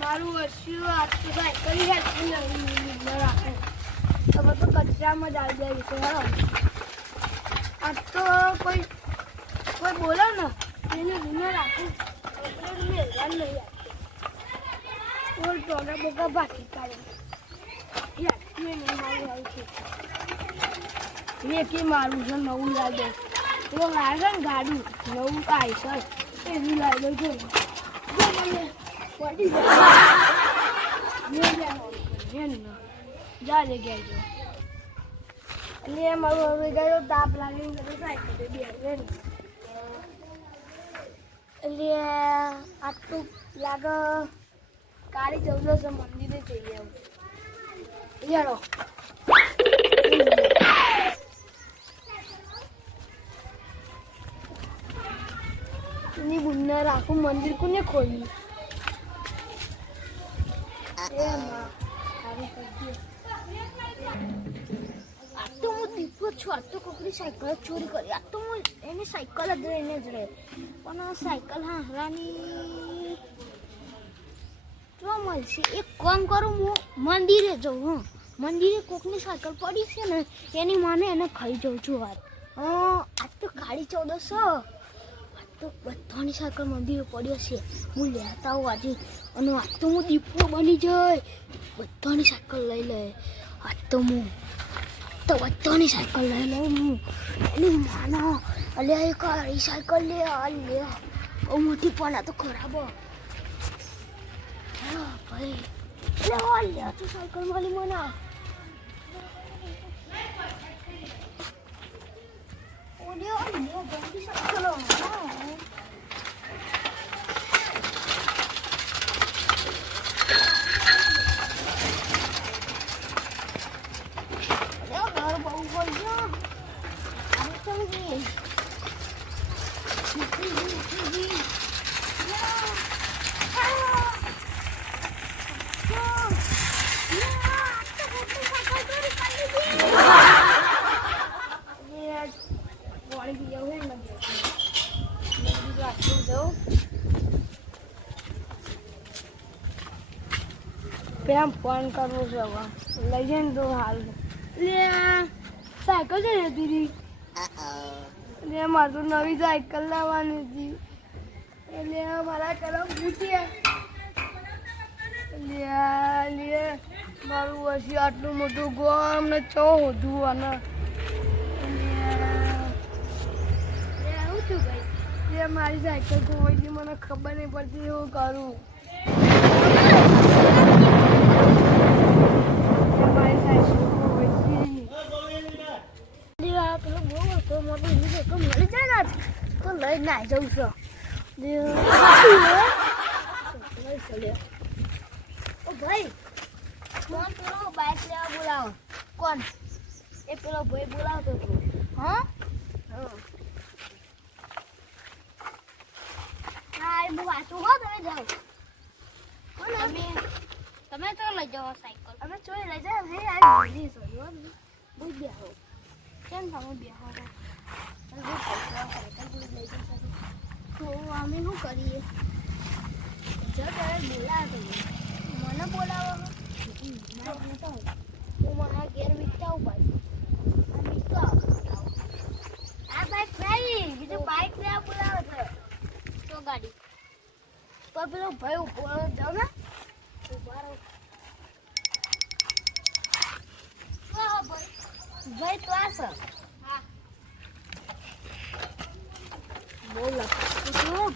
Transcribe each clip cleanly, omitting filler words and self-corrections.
મારું વર્ષું આટલું સાયકલ રાખે તમે તો કચરામાં જ આવી જાય છે. આ તો કોઈ બોલો ને એને રૂમે રાખું મેળવા નહીં આપે ઓલ ટોના બોકા બાકી કાઢે મારું છે નવું લાગે તો લાગે ને ગાડી નવું આઈસર એવી લાગે છે જા લે ગયા જો એટલે મારું હવે ગયો તાપ લાગીને સાયકલ બે એટલે આટલું લાગે કાળી 14 મંદિરે જઈએ આવું યારો ની બુન્ના રાખું મંદિર કોને ખોલી તો હું દીપો છું. આ તો કોકની સાયકલ ચોરી કરી. આ તો હું એની સાયકલ જ લઈને જ રહે પણ આ સાયકલ હારાની જો મળશે. એક કામ કરું હું મંદિરે જાઉં. હા મંદિરે કોકની સાયકલ પડી છે ને એની માને એને ખાઈ જાઉં છું. વાત આજ તો કાળી 14 આજ તો બધાની સાયકલ મંદિરે પડ્યો છે. હું લેતા આવું આજે અને આજ તો હું દીપો બની જાય બધાની સાયકલ લઈ લે. આજ તો હું બધાની સાયકલ લઈ લઉં હું એની માનો અલ્યા એક કાળી સાયકલ લે આ લે બહુ મોટી પણ આ તો ખરાબ ભાઈ લે તું સાયકલ વાળી મને જલ્દી સાયકલ પેલા ફોન કરવો છે હવે લઈ જાય ને તો હાલ સાયકલ છે ને દીદી એટલે મારે તો નવી સાયકલ લાવવાની હતી એટલે મારા કલમ ફૂટી લે મારું વર્ષી આટલું મોટું ગોમ ને ચો હોધું અને શું થયું ભાઈ મારી સાયકલ ખોવાઈ મને ખબર નહીં પડતી એવું કરું તો લઈ ના જઉં છું ભાઈ કોણ પેલો બાઇક લેવા બોલાવો કોણ એ પેલો ભાઈ બોલાવતો હતો હા હા એ બહુ વાંચું હો તમે જાઓ તમે તો લઈ જાઓ સાયકલ અમે ચોરી લઈ જાઓ હે આવી બહુ બેહો કેમ તમે બેહો તો અમે શું કરીએ જો ત્યારે બોલાવો મને બોલાવો હું મને ઘેર વીકતાવું ભાઈ આ બાઈક નહીં બીજું બાઈક લેવા બોલાવો છે તો ગાડી તો પેલો ભાઈ ઉભો જાવ ને ઉભા રહો ભાઈ ક્લાસ હા બહુ લખતું છું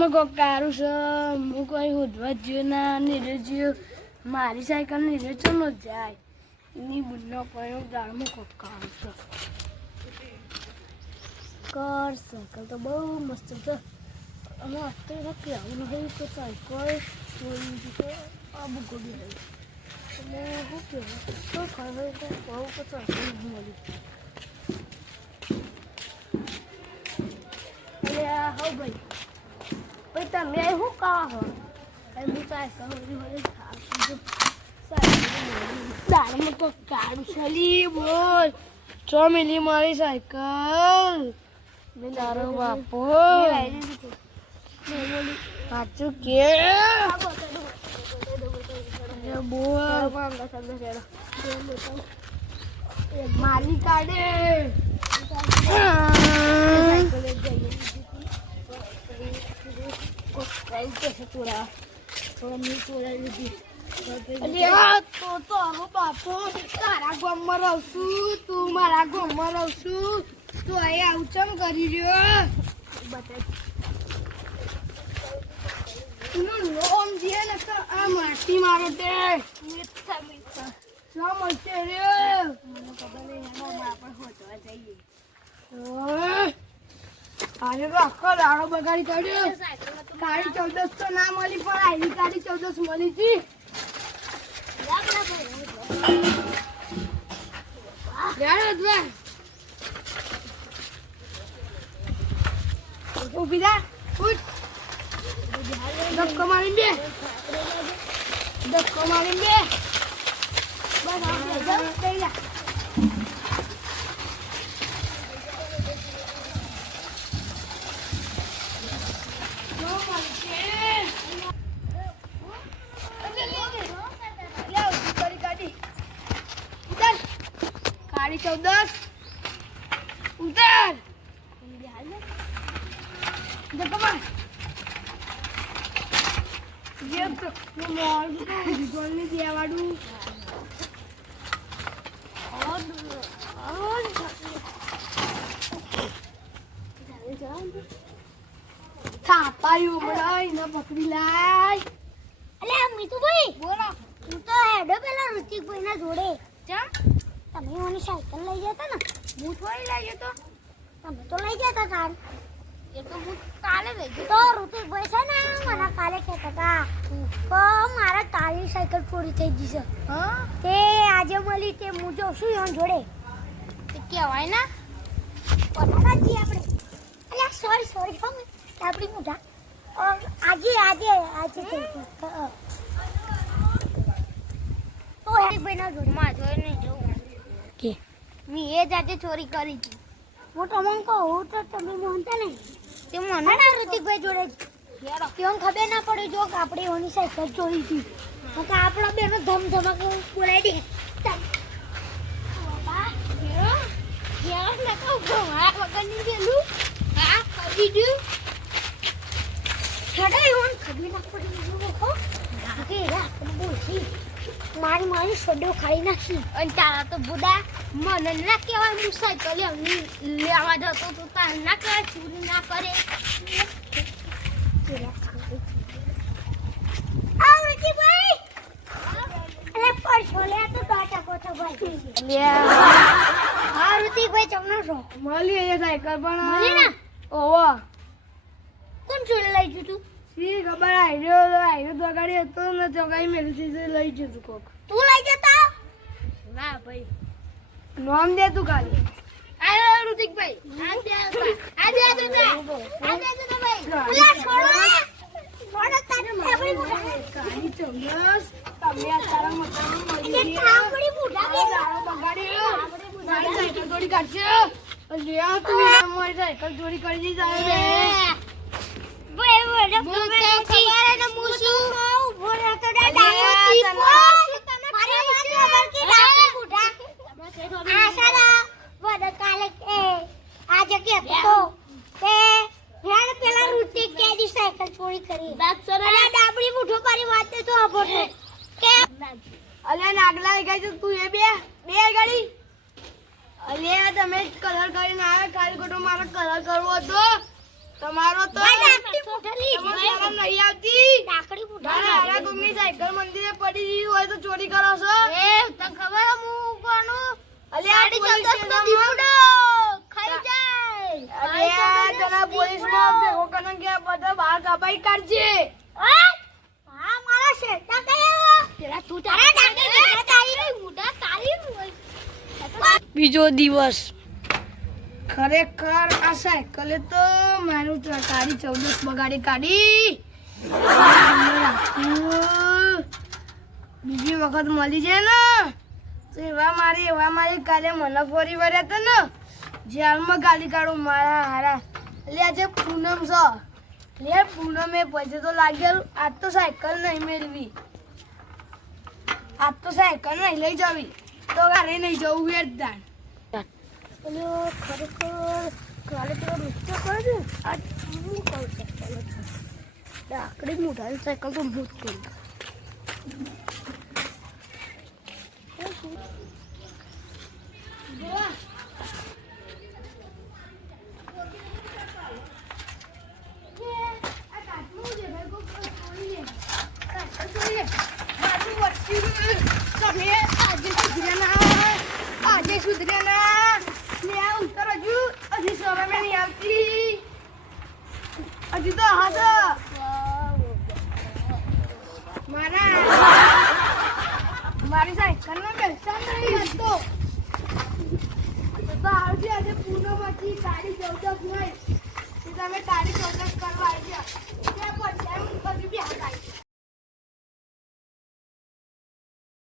દાળમાં કોક કારું છે હું કોઈ ઉધવા જ્યો ના નીરજ જ્યો મારી સાયકલ નીરજ ન જાય એની બુનનો કોઈ દાળમાં કોક કારું છે કર સાયકલ તો બહુ મસ્ત છે અને અત્યારે કેવું નહીં કે સાયકલ ચોરી છે આ બુગોડી રહી એટલે શું કહેવું તો ખબર તો બહુ કે સાયકલ નહીં મળી અરે હો ભાઈ તમે શું કહો હો હું સાયકલ દાળમાં કોક કારું છલી બોલ ચો મિલી મારી સાયકલ તારો બાપો સાચું કે બોલ મારી કાઢે બાપો તારા ગામમાં રહું છું તું મારા ગામમાં રહું છું તું અહીં આવું ચમ કરી રહ્યો એનું લોમ છે ને તો આ માટી મારો તે મીઠા મીઠા ના મળશે રે મને ખબર નહીં એમાં આપણે હોટવા જઈએ આજે તો આખો દાડો બગાડી કાઢ્યો કાળી 14 તો ના મળી પણ આવી કાળી 14 મળી હતી ઉભી થા ઉઠ ધક્કો મારીને બે બસ થઈ જા કાળી 14 ઉતાર ધક્કો માર ये तो मोल को गोल नहीं दिया वाडू और થાપાયું બડાઈ ના પકડી લાય અલે મીતુભાઈ બોલો તું તો હેડો પેલા ઋતિકભાઈ ના જોડે ચા તમે મને સાયકલ લઈ જતા ને હું થોડી લઈ ગયો તમે તો લઈ જતા તાર એ તો હું કાલે લઈ ગયો તો ઋતિકભાઈ છે ને મને કાલે કહેતા હતા તો મારા કાળી સાયકલ ચોરી થઈ ગઈ છે હા તે આજે મળી તે હું જોઉં છું એના જોડે તે કહેવાય ના પટાકાજી આપણે અલ્યા સોરી હો આપણી મોઢા આજે થઈ ગઈ તો હેડીભાઈ ના જોડે માં જોઈ નહીં જવું કે મેં એ જ આજે ચોરી કરી હતી મોટો મને કહું તો તમે માનતા નહીં તે મને ના ઋતિકભાઈ જોડે તેમ ખબર ના પડી જો કે આપણે એની સાયકલ ચોરી હતી તો કે આપણા બેનો ધમધમાકે બોલાવી દે બાબા યાર ના કહું ઘણા વગરની ગયેલું હા કરી દઉં છડા એવું ખબર ના પડી જો કહો કે આપણે બોલતી મારી સોડો ખાઈ નાખી અને તારા તો બુડા મને ના કહેવાય હું સાયકલ એમની લેવા જતો તો તાર ના કરે ચોરી ના કરે આવ ઋતિકભાઈ અરે પરસો લે તો ટાટા કોઠો ભાઈ હા ઋતિકભાઈ તમને છો મળી એ સાયકલ પણ મળી ને ઓવો કોણ ચોરી લઈ જતું સી ખબર આયરો તો ગાડી હતો ને ચોગાઈ મેલથી લઈ જતું કોક તું લઈ જતા ના ભાઈ નામ દે તું ખાલી આયો ઋતિકભાઈ આજે ભાઈ ઉલા છોડો તારે ફેવરી બુઢા ગાડી ચોગસ તમે આ તારા મતામાં મળી એ કાપડી બુઢા કે બગાડ્યો મારી સાયકલ ચોરી કરશે લ્યા તું મારી સાયકલ ચોરી કરી દી જાય રે બોલે ખબર ને મુસુ બોલે તો ડાડી મારે ખબર કે ડાડી બુઢા આ સારા વડ કાલે કે આજે કે તો કે હેડ પેલા ઋતિક કે દી સાયકલ ચોરી કરી અરે ડાબડી બુઢો કરી વાત તો અભોટો કે અલ્યા નાગલા ગઈ છે તું એ બે ગાડી અલ્યા તમે કલર કરીને આવે કાલ કોટો મારો કલર કરવો હતો તમારો તો ડાકડી પૂઠલી તમારે શરમ નહીં આવતી. ડાકડી મારા હારા કોકની સાયકલ મંદિરે પડી રહી હોય તો ચોરી કરો છો? એ તને ખબર હે હું કોનું અલ્યા ગાડી પોલીસ ચૌદસ નો સ્ટેશનમાં- દીપડો ખાઈ જાય અલ્યા તને પોલીસમાં ભેગો કરીને ગયા બધા બહાર કપાઈ કાઢજે. હા મારા શેઠા કયા પેલા તું તારા ડાકડી તારી મુડા તારી બીજો દિવસ ખરેખર આ સાયકલે તો મારું તારી 14 બગાડી કાઢી. બીજી વખત મળી જાય ને તો એવા મારી કાલે મને ફરી વળ્યા હતા ને જેલમાં ગાડી કાઢું મારા હારા. એટલે આજે પૂનમ છે લે પૂનમે પછી તો લાગેલું આજ તો સાયકલ નહીં મેળવી, આજ તો સાયકલ નહીં લઈ જવી તો ઘરે નહીં જવું એ જ દાન. ખરેખર કાલે તો નૃત્ય કરે આ શું કહું ડાકડી મુઢાની સાયકલ તો ભૂત કરી આજે સુધર્યા ના ઉતર હજુ હજી શરમે નહીં આવતી. હજી તો હાથ મારી સાયકલ નો બેસાડ નહીં હતો તો આવજે આજે પૂનમ હતી ગાડી 14 નહીં તમે ગાડી